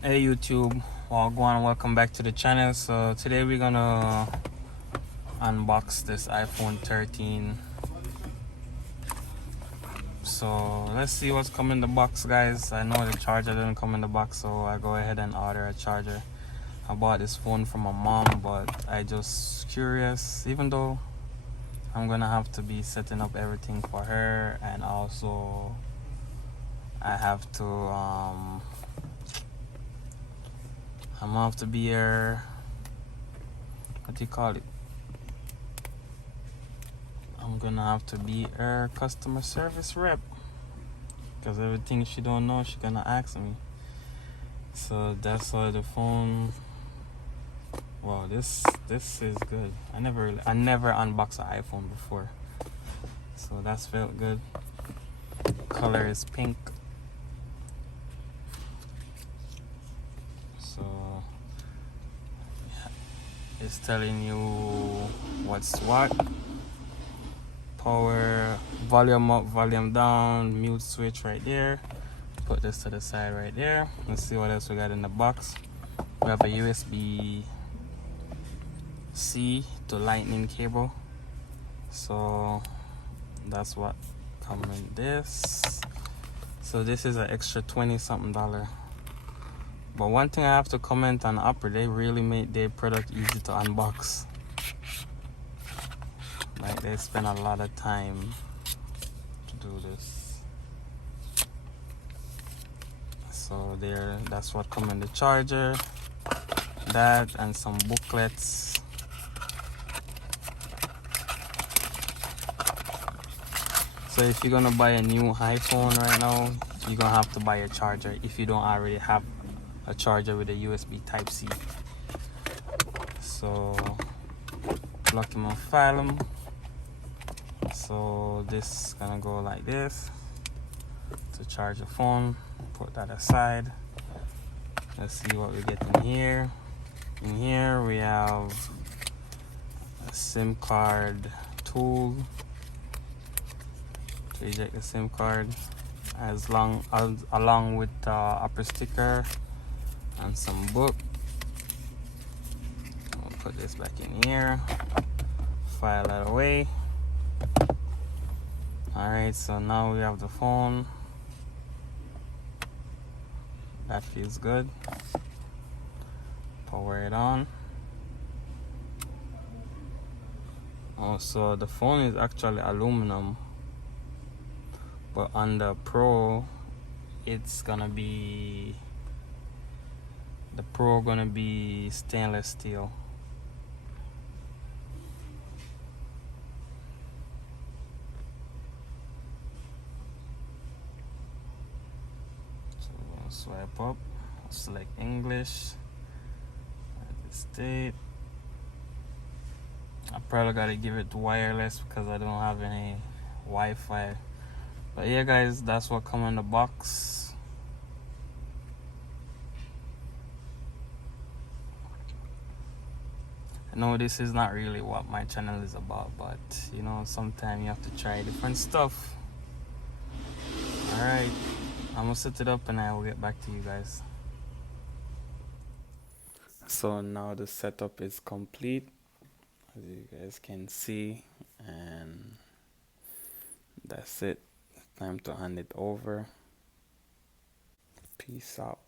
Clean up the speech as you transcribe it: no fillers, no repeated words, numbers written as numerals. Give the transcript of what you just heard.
Hey YouTube, welcome back to the channel. So today we're gonna unbox this iPhone 13. So let's see what's come in the box, guys. I know the charger didn't come in the box, so I go ahead and order a charger. I bought this phone from my mom, but I just curious, even though I'm gonna have to be setting up everything for her, and also I have to I'm gonna have to be her, what do you call it? I'm gonna have to be her customer service rep, because everything she don't know, she gonna ask me. So that's why the phone. Wow, this is good. I never unboxed an iPhone before, so that's felt good. Color is pink. So it's telling you what's what. Power, volume up, volume down, mute switch right there. Put this to the side right there. Let's see what else we got in the box. We have a USB-C to lightning cable. So that's what come in this. So this is an extra 20 something dollar. But one thing I have to comment on Apple, they really made their product easy to unbox. Like, they spend a lot of time to do this. So that's what come in the charger, that, and some booklets. So if you're gonna buy a new iPhone right now, you're gonna have to buy a charger if you don't already have a charger with a USB Type-C. So plug them and file them. So this is gonna go like this to charge the phone. Put that aside. Let's see what we get in here. In here we have a SIM card tool to eject the SIM card, along with the upper sticker and some book. I'll put this back in here, file that away. Alright, so now we have the phone. That feels good. Power it on. Also, the phone is actually aluminum, but on the Pro, it's gonna be stainless steel. So we're gonna swipe up, select English, United States. I probably gotta give it wireless because I don't have any Wi-Fi. But yeah, guys, that's what come in the box. I know this is not really what my channel is about, but you know, sometimes you have to try different stuff. Alright, I'm gonna set it up and I will get back to you guys. So now the setup is complete, as you guys can see, and that's it. Time to hand it over. Peace out.